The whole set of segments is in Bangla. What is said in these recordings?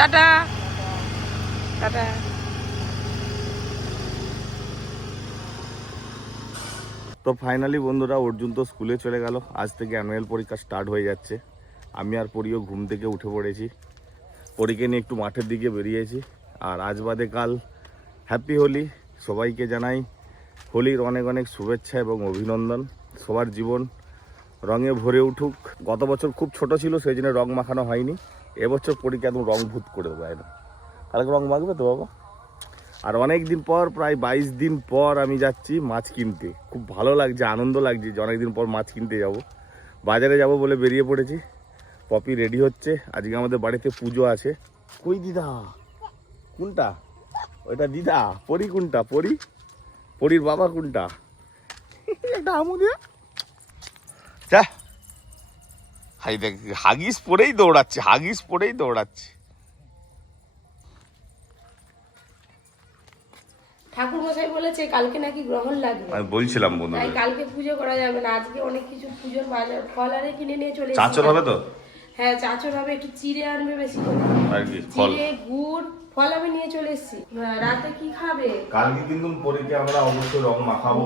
Tata tata. তো ফাইনালি বন্ধুরা অর্জুন তো স্কুলে চলে গেল। আজ থেকে অ্যানুয়াল পরীক্ষা স্টার্ট হয়ে যাচ্ছে। আমি আর পরিও ঘুম থেকে উঠে পড়েছি। পরীকে নিয়ে একটু মাঠের দিকে বেরিয়েছি। আর আজ বাদে কাল হ্যাপি হোলি। সবাইকে জানাই হোলির অনেক অনেক শুভেচ্ছা এবং অভিনন্দন। সবার জীবন রঙে ভরে উঠুক। গত বছর খুব ছোট ছিল, সেই জন্য রং মাখানো হয়নি। এবছর পরীকে একদম রং ভূত করে দেবো একদম। কালকে রং মাখবে তো বাবা? আর অনেক দিন পর, প্রায় 22 দিন পর আমি যাচ্ছি মাছ কিনতে। খুব ভালো লাগছে, আনন্দ লাগছে যে অনেকদিন পর মাছ কিনতে যাব। বাজারে যাব বলে বেরিয়ে পড়েছি। পপি রেডি হচ্ছে। আজকে আমাদের বাড়িতে পুজো আছে। কই দিদা? কোনটা? ওইটা দিদা। পরি কোনটা? পরির বাবা কোনটা? একটা আমু দিয়া যা। হাই দেখ, হাগিস পরেই দৌড়াচ্ছে। ঠাকুর মশাই বলেছে কালকে নাকি গ্রহণ লাগবে। আমি বলছিলাম বন্ধু, তাই কালকে পুজো করা যাবে না। আজকে অনেক কিছু পুজোর বাজার ফল আরে কিনে নিয়ে চলে এসেছি। চাচর হবে তো? হ্যাঁ চাচর হবে, একটু চিড়ে আনবে বেশি করে। আর কি ফল? চিড়ে, গুড়, ফল আমি নিয়ে চলে এসেছি। রাতে কি খাবে? কালকে কিন্তু পরীকে আমরা অবশ্যই রং মাখাবো,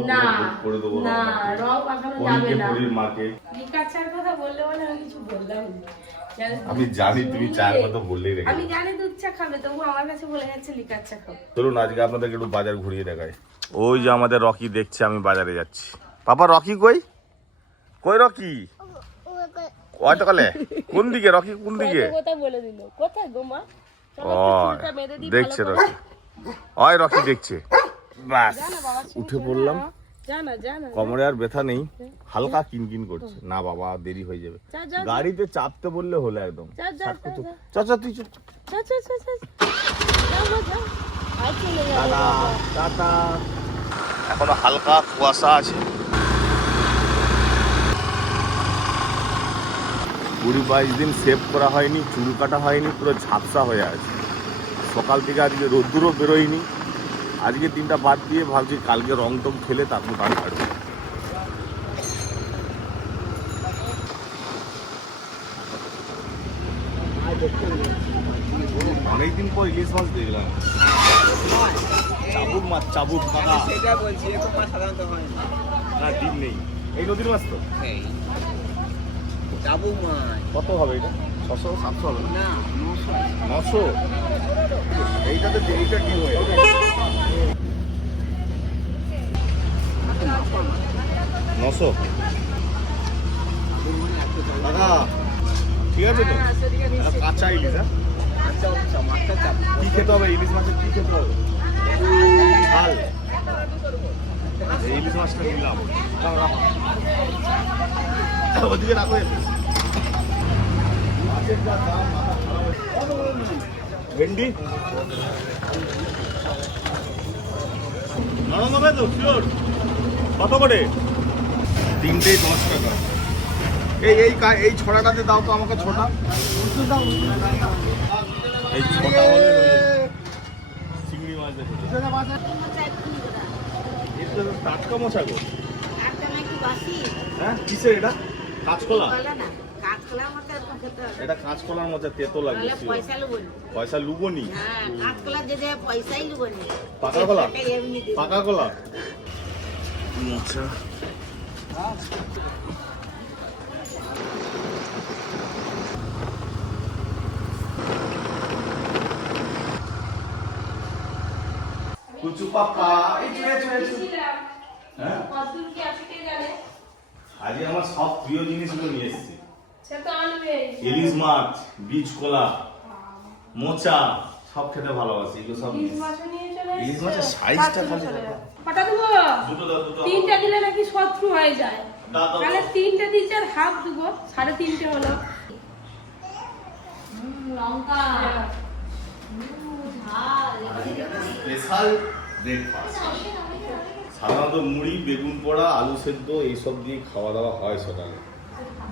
করে দেবো। না, রং মাখানো যাবে না। পরীর মাকে লিকাচার কথা বললে আমি কিছু বললাম না। আমি জানি তুমি চায়ের কথা বললেই রেখে। আমি জানি দুধ চা খাবে, তবু আমার কাছে বলে যাচ্ছে লিকার চা খাবে। চলুন আজকে আপনাদেরকে একটু বাজার ঘুরিয়ে দেখাই। ওই যে আমাদের রকি দেখছে আমি বাজারে যাচ্ছি। পাপা রকি কই? রকি ওই তো কালে কোন দিকে? রকি কোন দিকে? কোথায় বলে দিল? কোথায় গো মা? দেখছে রকি। ওই রকি দেখছে। বাস উঠে পড়লাম। কোমরে আর ব্যথা নেই, হালকা কিনকিন করছে। না বাবা দেরি হয়ে যাবে, গাড়িতে চাপতে বললে হলো একদম। চাচা তুই টাটা। এখনো হালকা কুয়াশা আছে। 20-22 দিন সেভ করা হয়নি, চুল কাটা হয়নি, পুরো ঝাপসা হয়ে আছে। সকাল থেকে আজকে রোদ্দুরও বেরোয়নি। আজকে দিনটা বাদ দিয়ে ভাবছি কালকে রং টং খেলে তারপর টান কাটবে। অনেকদিন পর ইলিশ মাছ দেখলাম। চাবুক কাকা। সেটা বলছি, এরকম মাছ সাধারণত হয় না, ডিম নেই। এই নদীর মাছ তো? চাবুক মাছ কত হবে এটা? 600-700 হবে না, 900। এইটাতে এইটা ডিম হয়ে 900 দাদা। ঠিক আছে তো? কাঁচা ইলিশ। কি খেতে হবে ইলিশ মাছের? কি খেতে হবে? ঝাল। ইলিশ মাছটা নিলাম। ওদিকে রাখো। ভেন্ডি নরম হবে তো? শিওর? কত করে? 3টেই 10 টাকা। এই ছড়াটাতে দাও তো আমাকে। ছোটা এই ছোটা হলে চিংড়ি মাছ দেখো। এটা টাটকা মোচা গো। হ্যাঁ কিসের এটা? কাঁচকলা? এটা কাঁচকলার মোচা, তেতো লাগবে। পয়সা লুবনি? পাকা কলা মোচা। কুচু পাপা আজ আমার সব প্রিয় জিনিসগুলো নিয়ে এসেছি। ইলিশ মাছ, বীজ কলা, মোচা সব খেতে ভালোবাসি। এগুলো সব ইলিশ মাছের সাইজটা খালি তিনটা দিলে নাকি শত্রু হয়ে যায়। তাহলে 3টে দিচ্ছে আর হাফ দেবো, 3.5 হলো। লঙ্কা স্পেশাল ব্রেকফাস্ট। সাধারণত মুড়ি, বেগুন পোড়া, আলু সেদ্ধ এইসব দিয়ে খাওয়া দাওয়া হয় সকালে।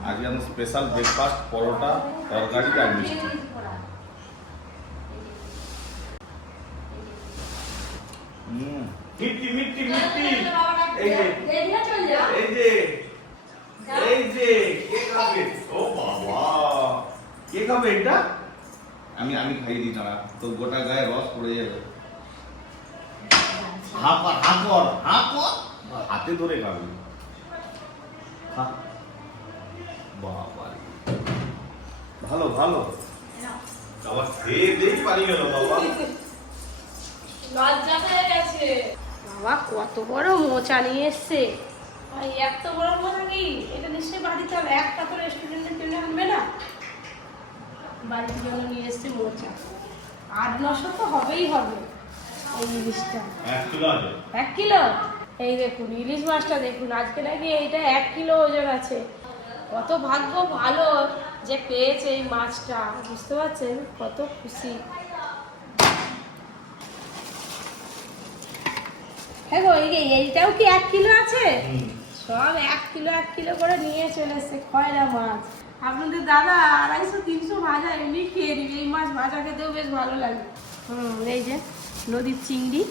আজকে আমার স্পেশাল ব্রেকফাস্ট পরোটা, তরকারি আর মিষ্টি। মিষ্টি মিষ্টি মিষ্টি। এই যে কে খাবে? ও বাবা, কে খাবে এটা? আমি খাইয়ে দিই না, তো গোটা গায়ে রস পড়ে যাবে। হাতে ধরে খাবি। বাবা ভালো ভালো, আবার খেয়ে দেই পারি গেল বাবা। লজ্জা হয়ে গেছে। বাবা কত বড় মোচা নিয়ে এসছে, এত বড় মোচা কি? এটা নিশ্চয়ই বাড়িতে হবে, একটা তো রেস্টুরেন্টের জন্য আনবে না, বাড়ির জন্য নিয়ে এসছে মোচা। 800-900 তো হবেই হবে এই ইলিশটা। 1 কিলো আছে। 1 কিলো? এই দেখুন ইলিশ মাছটা দেখুন, আজকে নাকি এইটা 1 কিলো ওজন আছে। কত ভাগ্য ভালো যে পেয়েছে এই মাছটা, বুঝতে পারছেন কত খুশি। হ্যাঁ গো, এইটাও কি 1 কিলো আছে? সব 1 কিলো করে নিয়ে চলে এসছে খয়রা মাছ। আপনাদের দাদা 250-300 ভাজা এমনি খেয়ে দিবে, এই মাছ ভাজা খেতেও বেশ ভালো লাগে। এই যে নদীর চিংড়ি।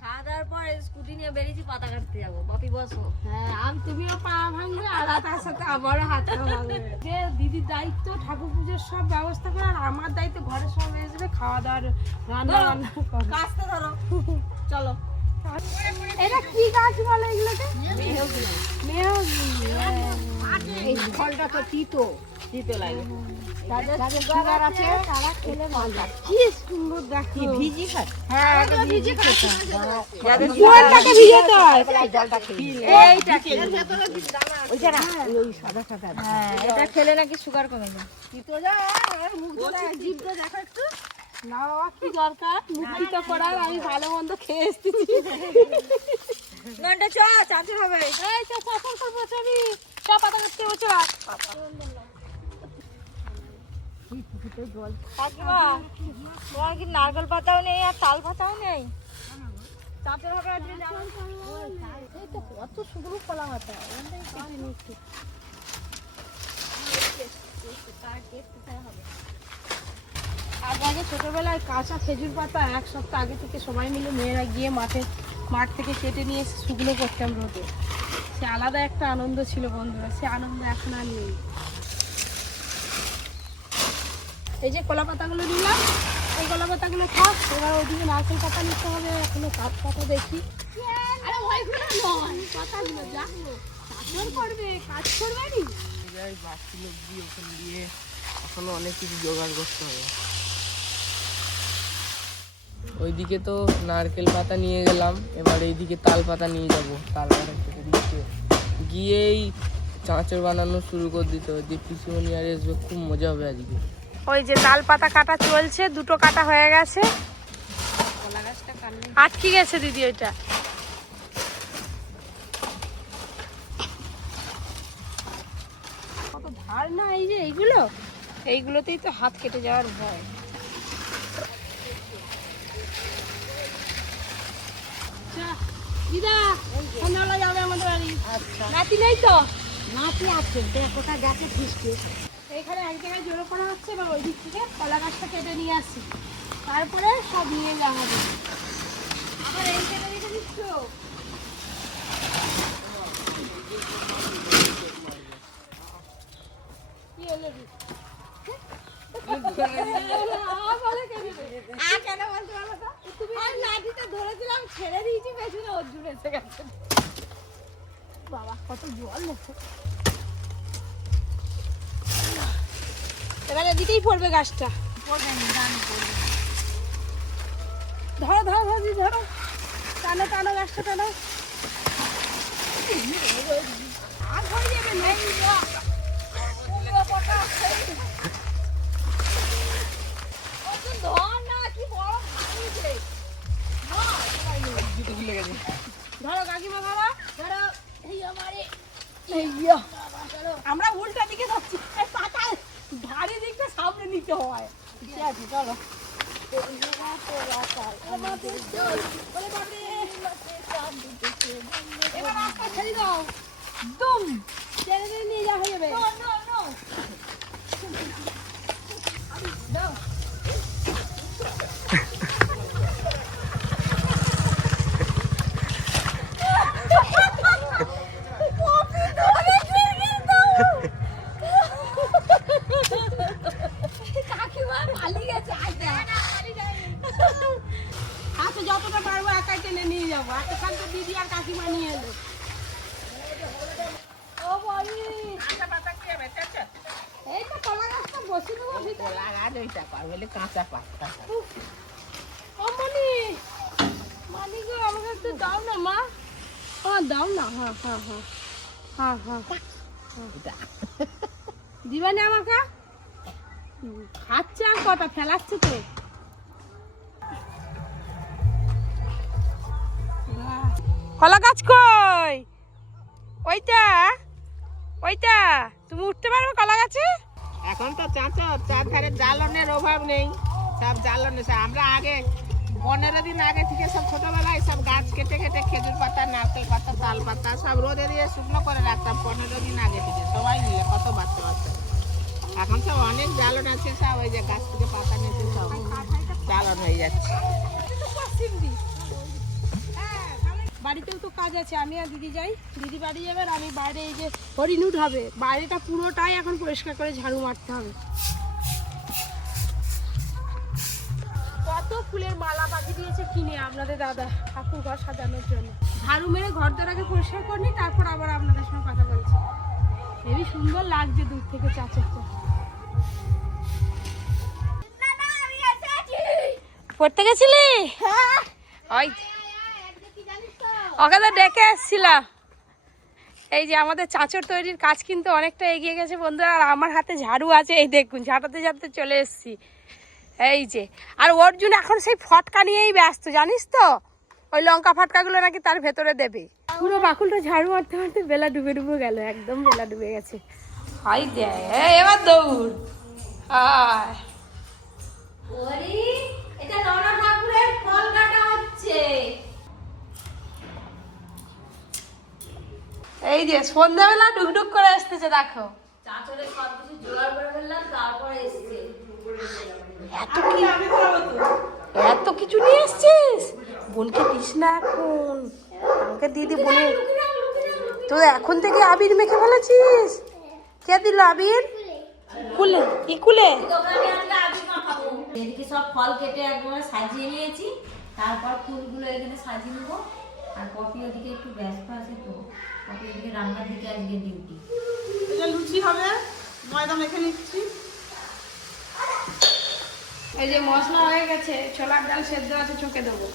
খাওয়া দাওয়ার পর স্কুটি নিয়ে বেরিয়েছি পাতা কাটতে যাবো। বাপি বসো। হ্যাঁ, আমি তুমিও পা ভাঙবে আর তার সাথে আমারও হাত পা ভাঙবে। যে দিদির দায়িত্ব ঠাকুর পুজোর সব ব্যবস্থা করা, আর আমার দায়িত্ব ঘরের সব এসে খাওয়া দাওয়ার রান্না করা। কাজটা ধরো, চলো। এটা কি গাছ বলে এগুলোকে? মেহগিনি। এই ফলটা তো তিতো লাগে। যাদের সুগার আছে তারা খেলে মজা। কি সুন্দর দেখো। ভিজি খায়। হ্যাঁ, ভিজি খেতে। যাদের জলটাকে ভিজাতে হয়। জলটা খেলে এইটা খেলে। ওইটা না, ওই সাদা সাদা। হ্যাঁ, এটা খেলে নাকি সুগার কমে যায়। তিতো যায়, মুখ ধরে জিভটা দেখো একটু। না বাবা, কি দরকার মুক্তিত করার, আমি ভালো মন্দ খেয়ে এসেছি। ঘন্টা চাচি হবে। এই তো চাচা করবো ছবি, সব পাতা কাটতে বসে। কাকিমা, তোমার কি নারকেল পাতাও নেই আর তাল পাতাও নেই? চাচের হবে আজকে যাবো। এই তো কত শুকনো কলা পাতা, আগে ছোটবেলায় কাঁচা খেজুর পাতা 1 সপ্তাহ আগে থেকে সবাই মিলে মেয়েরা গিয়ে মাঠ থেকে কেটে নিয়ে এসে শুকনো করতাম রোদে। সে আলাদা একটা আনন্দ ছিল বন্ধুরা, সে আনন্দ এখন আর নেই। এই যে কলা পাতাগুলো নিলাম, এই কলা পাতাগুলো থাক। এবার ওইদিকে নারকেল পাতা নিতে হবে, এখনো কাঠ পাতা দেখি। আরে ওইগুলো নয়, পাতাগুলো দেখো, চাষন করবে, কাজ করবে নি। বাকি লোক দিয়ে ওখানে দিয়ে এখনো অনেক কিছু জোগাড় করতে হবে। ওইদিকে তো নারকেল পাতা নিয়ে গেলাম, এবার এইদিকে তাল পাতা নিয়ে যাবো। তাল পাতা কেটে দিচ্ছে, গিয়েই চাঁচড় বানানো শুরু করে দিতে হবে। দিয়ে পিসিমণি আর আসবে, খুব মজা হবে আজকে। ওই যে তাল পাতা কাটা চলছে, 2টো কাটা হয়ে গেছে। আটকে গেছে দিদি ওইটা। কত ধার না, এই যে এইগুলোতেই তো হাত কেটে যাওয়ার ভয়। দিদা সন্ধ্যাবেলা যাবে আমাদের বাড়ি। নাতি নেই তো? নাতি আছে, কোথায় গেছে ফিসকে। এখানে এক জায়গায় জড়ো করা হচ্ছে, এবার ওই দিক থেকে কলা গাছটা কেটে নিয়ে আসছি, তারপরে সব নিয়ে যাওয়া হবে। আবার এই কেটে রেখে দিচ্ছ? কি হলো দি? কেন বলতে পারো তো? তুমি লাঠিটা ধরেছিলাম, ছেড়ে দিয়েছি পেছনে, ওর জুড়ে এসে গেছে। বাবা কত জল দেখো। এবার এদিকেই পড়বে গাছটা। ধরো ধরো ধরো ধরো, টানো টানো গাছটা টানো। আর হয়ে যাবে না। ধরো কাকিমা, ধরো ধরো। আমরা উল্টা দিকে যাচ্ছি, পাতা ধারে দিকটা সামনে নিতে হয়। ঠিক আছে চলো। এবার রাস্তা ছেড়ে দাও, দুম ছেড়ে দিয়ে নিয়ে যাওয়া হয়ে যাবে। দাও। আচ্ছা যতটা পারবো একাই টেনে নিয়ে যাবো। এতক্ষণ তো দিদি আর কাকিমা নিয়ে এলো। ও বলি এই তো কলা গাছটা বসে দেবো ভিতরে। ও মনি, মানি গো আমাকে একটু দাও না মা। দাও না। হ্যাঁ দিবা না আমাকে? খাচ্ছে আর কটা ফেলাচ্ছে তো। কলা গাছ কই? ওইটা তুমি উঠতে পারবে কলা গাছে? এখন তো চারধারে জ্বালনের অভাব নেই, সব জ্বালনে। আমরা আগে 15 দিন আগে থেকে সব ছোটবেলায় সব গাছ কেটে কেটে খেজুর পাতা, নারকেল পাতা, তাল পাতা সব রোদে দিয়ে শুকনো করে রাখতাম 15 দিন আগে থেকে, সবাই মিলে কত বাচ্চা বাচ্চা। এখন সব অনেক জ্বালন আছে, সব ওই যে গাছ থেকে পাতা নিয়েছে সব জ্বালন হয়ে যাচ্ছে। বাড়িতেও তো কাজ আছে, আমি আর দিদি যাই। দিদি বাড়ি যাবে আর আমি বাইরে এই যে হরিণ উঠাবে, বাইরেটা পুরোটাই এখন পরিষ্কার করে ঝাড়ু মারতে হবে। কত ফুলের মালা বাঁধি দিয়েছে কিনে আপনাদের দাদা ঠাকুর ঘর সাজানোর জন্য। ঝাড়ু মেরে ঘর দর আগে পরিষ্কার করিনি, তারপর আবার আপনাদের সঙ্গে কথা বলছি। হেবি সুন্দর লাগছে দূর থেকে চাচারটা। পড়তে গেছিলি? ওই ওকে তো ডেকে এসছিলাম। এই যে আমাদের চাঁচর তৈরির কাজ কিন্তু অনেকটা এগিয়ে গেছে বন্ধুরা, আর আমার হাতে ঝাড়ু আছে। এই দেখুন ঝাঁটাতে ঝাঁটাতে চলে এসছি। এই যে আর অর্জুন এখন সেই ফটকা নিয়েই ব্যস্ত, জানিস তো? ওই লঙ্কা ফটকাগুলো নাকি তার ভেতরে দেবে। পুরো বাকুলটা ঝাড়ু মারতে মারতে বেলা ডুবে ডুবে গেল, একদম বেলা ডুবে গেছে। হাই দে এবার দৌড়। আয় এটা ননা ঠাকুরের ফল কাটা হচ্ছে। এই যে সন্ধ্যাবেলা ডুকডুক করে আসতেছে, দেখো চাঁচরের সব কিছু জোগাড় করে ফেললাম, তারপরে এসছে। এত কিছু নিয়ে এসছিস? বোনকে দিস না এখন, আমাকে দিদি বোনে। তো এখন থেকে আবির মেখে ফেলেছিস? কে দিল আবির? কুলে কি কুলে? এদিকে সব ফল কেটে একবার সাজিয়ে নিয়েছি, তারপর ফুলগুলো এখানে সাজিয়ে নেবো। আর কফি ওদিকে একটু ব্যস্ত আছে, তো কফি ওদিকে রান্নার দিকে আজকে ডিউটি। এটা লুচি হবে, ময়দা মেখে নিচ্ছি। এই যে মশলা হয়ে গেছে, ছোলার ডাল সেদ্ধ আছে, চোখে দেবো।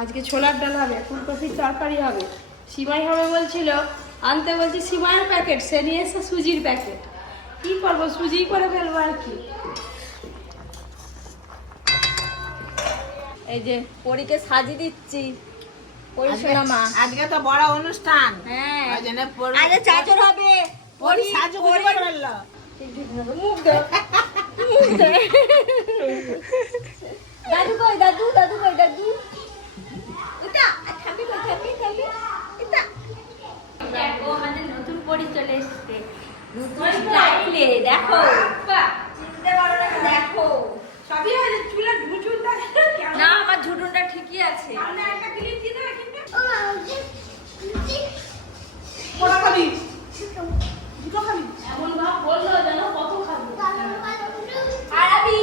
আজকে ছোলার ডাল হবে, ফুলকপির তরকারি হবে, সিমাই হবে বলছিল, আনতে বলছি সিমাইয়ের প্যাকেট, সে নিয়ে এসে সুজির প্যাকেট। কি করবো, সুজি করে ফেলবো আর কি। এই যে পরীকে সাজিয়ে দিচ্ছি। আজকে তো বড় অনুষ্ঠান, হ্যাঁ ওই জন্য আগে চাচর হবে। পরি সাজু করে ফেললো। দাদু কই? দাদু কই? দাদু এটা থামি এটা দেখো, আমাদের নতুন পরি চলে এসেছে, নতুন স্টাইলে। দেখো চিনতে পারো না? দেখো সবই আছে, চুলের ঝুঁঝুনটা না, আমার ঝুটুনটা ঠিকই আছে। সামনে একটা ক্লিপ দিতে না কিন্তু ওরা খাবি, দুটো খাবি এমন ভাব বললো যেন কত খাবো। আর আমি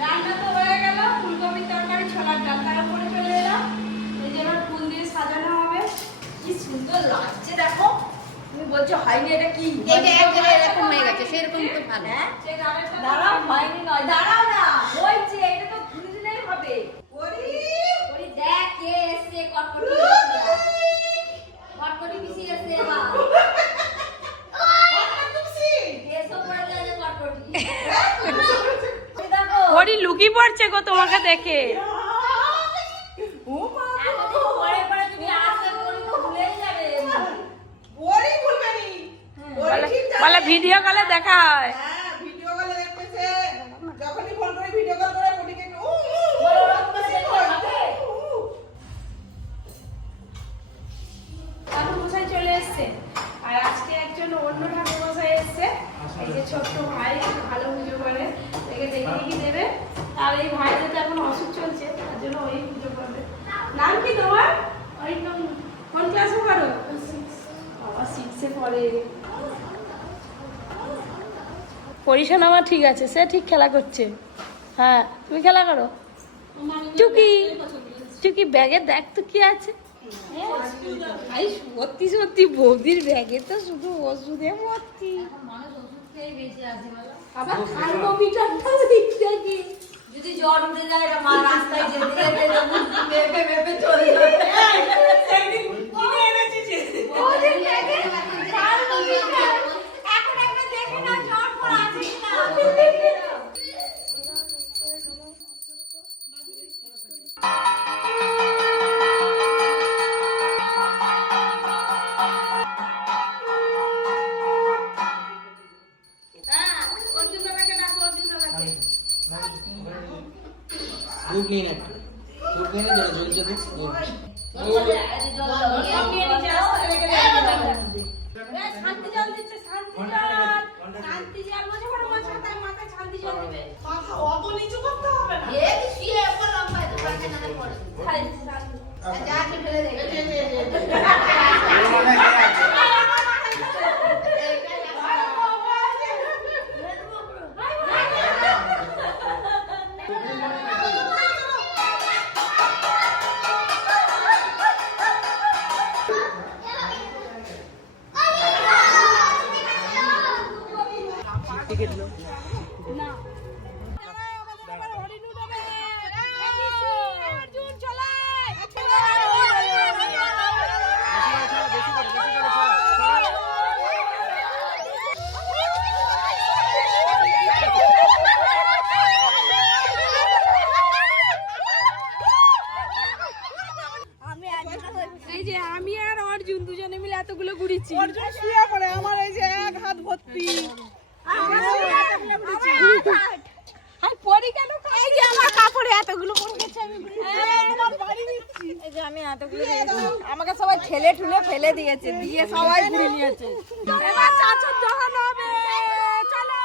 রান্না তো হয়ে গেল, ফুলকপির তরকারি, ছোলার ডাল, তারপরে চলে এলাম। এই যে এবার ফুল দিয়ে সাজানো হবে। কি সুন্দর লাগছে দেখো। তুমি বলছো হয়নি, এটা কি? এটা একবারে এরকম হয়ে গেছে, সেরকম তো ভালো। হ্যাঁ সেই ডালেরটা দাঁড়াও, হয়নি নয়, দাঁড়াও না, হয়েছে। এটা তো ঘুরে দিলেই হবে। ওরে দেখ কে এসে, কটকটি পিসি এসে। মা এসো পড়ে গেছে কটকটি। দেখো ওরই লুকি পড়ছে গো তোমাকে দেখে। এতদিন পরে পরে তুমি আসলে পড়ি তো ভুলেই যাবে। পরি ভুলবে নি, পরি ঠিক জানে। বলে ভিডিও কলে দেখা হয়। হ্যাঁ, ভিডিও কলে দেখতেছে, যখনই ফোন করে ভিডিও কল করে পরিকে একটু ঠাকুর মশাই চলে এসছে, আর আজকে একজন অন্য ঠাকুর মশাই এসছে। এই যে ছোট্ট ভাই, একটু ভালো পুজো করে, একে দেখে দেখি দেবে। আর এই ভাইদের তো এখন অসুখ চলছে, তার জন্য ওই পুজো করবে। নাম কি তোমার? ওই কোন করে। পরিশোনা আমার ঠিক আছে, সে ঠিক খেলা করছে। হ্যাঁ তুমি খেলা করো। টুকি টুকি ব্যাগে দেখ তো কি আছে। ভাই সত্যি সত্যি বৌদির ব্যাগে তো শুধু ওষুধে ভর্তি। মানুষ ওষুধ খেয়ে বেঁচে আছে বলো। আবার থার্মোমিটারটা দেখতে কি যদি জ্বর উঠে যায় এটা মা রাস্তায় যেতে যেতে মেপে মেপে চলে যাবে। এখন একবার দেখে না জ্বর পড়া আছে কিনা। দুধ নিয়ে না, দুধ নিয়ে জল জ্বলছে দুধ। শান্তি জল দিচ্ছে, শান্তি জল, শান্তি জল মানে বড় মাথায় মাথায় শান্তি জল দিবে। মাথা অত নিচু করতে হবে না। এই শুয়ে পড়লাম ভাই তো পাশে না পড়ে। খালি শান্তি। যা কি ফেলে দে। এই যে আমি আর অর্জুন দুজনে মিলে এতগুলো ঘুরেছি। অর্জুন শুয়ে পড়ে, আমার এই যে এক হাত ভর্তি। আর পরি কেন এই যে আমার কাপড়ে এতগুলো পড়ে গেছে আমি এই যে আমি এতগুলো দিয়েছি। আমাকে সবাই ঠেলে ঠুলে ফেলে দিয়েছে, দিয়ে সবাই ঘুরে নিয়েছে। এবার চাচর দোকান হবে। চলো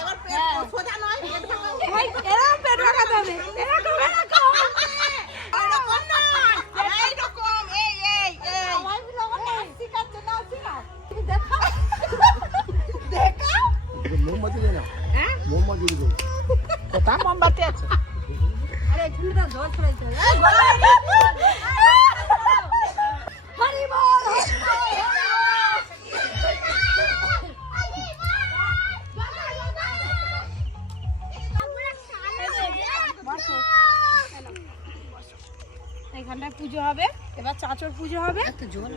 এবার পেট সোজা নয়, পেট ভাঙা। ভাই এরকম পেট লাগাতে হবে। এরকম এরকম এরকম নয়, এইরকম, এই, এই, এই। সবাই মিলে আমার নাচ শিখাচ্ছে, নাচ শিখা। তুমি দেখাও। কোথা মোমবাতি আছে? আরে এখানে তো জল ছড়াইছে। হরি বল এখানটায় পুজো হবে, এবার চাচর পুজো হবে,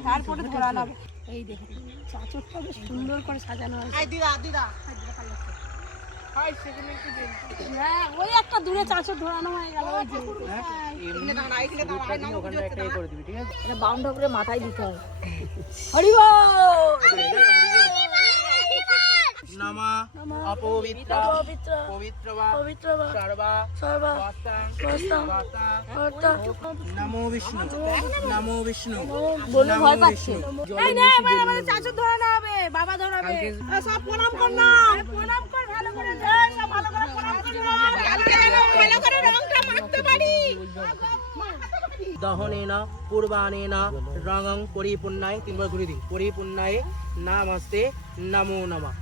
তারপরে ধরা নাবে। এই দেখুন চাচরটা বেশ সুন্দর করে সাজানো হয়েছে। এই দিদা, দিদা। হাই, সেখানে একটু দিন। হ্যাঁ ওই একটা দূরে চাচর ধরানো হয়ে গেল। ওই যে এখানে দাঁড়া, এখানে দাঁড়া, এই নাম পুজো হচ্ছে, দাঁড়া। এটা বাউন্ডার করে মাথায় দিতে হবে। হরি বল নমা অপবিত্র পবিত্র বা সর্বা সর্বা বস্তাং নমো বিষ্ণু নমো বিষ্ণু। বলে ভয় পাচ্ছে। এই না এবার আমাদের চাচর ধরানো হবে, বাবা ধরাবে। সব প্রণাম কর না, প্রণাম কর ভালো করে। সব ভালো করে প্রণাম কর। কালকে যেন ভালো করে রংটা মাখতে পারি। দহনেন পূর্বাণেন রঙং পরিপূর্ণায়, তিনবার ঘুরে দিন। পরিপূর্ণায় নামস্তে নমো নমঃ।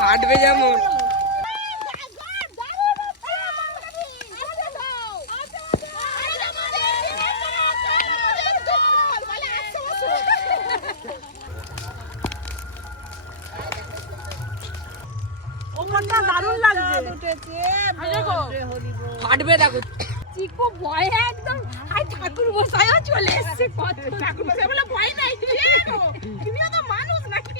হাঁটবে যেমন ওখানটা দারুণ লাগছে। হাঁটবে দেখো। চিকু ভয়ে একদম হাই ঠাকুর মশাইও চলে এসেছে। কত ঠাকুর মশাই বলে ভয় নাই, তুমিও তো মানুষ নাকি।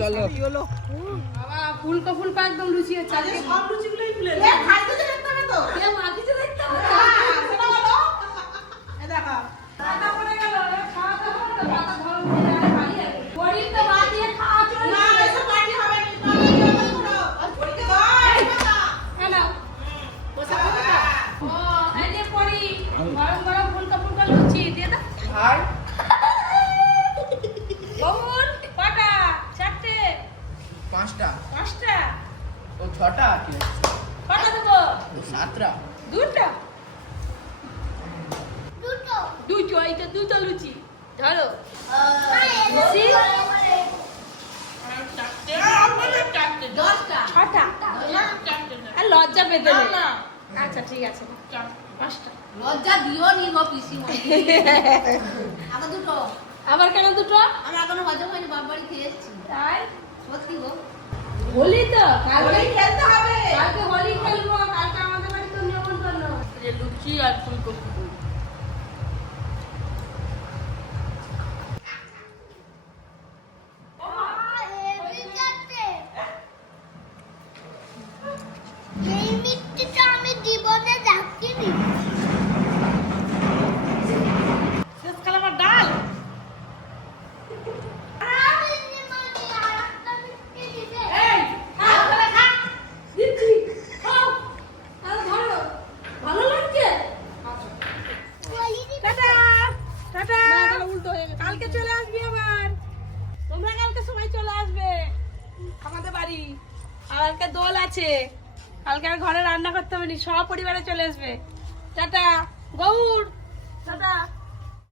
চলো বাবা ফুলকো ফুলকো একদম লুচিয়ে চালিয়ে সব লুচিগুলোই ফুলে গেছে। খাইতে তো দেখতে হবে তো। কে মাটিতে দেখতে হবে। সেটা বলো। এই দেখো। পাতা পড়ে গেল। খাওয়া তো হবে তো। পাতা ধরো পড়ে যায় খালি আছে। বড়ি তো বাদ দিয়ে খাওয়া চলে। না এসব পার্টি হবে না। বড়িকে দাও। এই নাও। বসে বসে দাও। ও এই যে পড়ি। গরম গরম ফুলকো ফুলকো লুচি দিয়ে দাও। আর বউর ছটা কটা দেবো? সাতটা দুটো দুটো এইটা দুটো লুচি ধরো লুচি ছটা আর লজ্জা পেতে নেই। আচ্ছা ঠিক আছে পাঁচটা। লজ্জা দিও নি গো পিসিমণি। আবার দুটো। আবার কেন দুটো? আমরা এখনো হজম হয়নি, বাপ বাড়ি খেয়ে এসেছি। তাই সত্যি গো। হোলি তো কালকে খেলতে হবে, কালকে হোলি খেলবো, কালকে আমাদের বাড়ি তো নিমন্ত্রণ। লুচি আর ফুলকপি। এই মিষ্টিটা আমি জীবনে দেখিনি। শেষ কাল আবার ডাল। আমি জীবনে আরেকটা মিষ্টি দিবে। এই খা ওখানে খা দিচ্ছি খাও আর ধরো ভালো লাগছে। টাটা টাটা উল্টো হয়ে গেছে। কালকে চলে আসবি আবার, তোমরা কালকে সবাই চলে আসবে আমাদের বাড়ি। আর কালকে দোল আছে, কালকে আর ঘরে রান্না করতে হবে না, সব পরিবারে চলে আসবে। Tata Gour tata.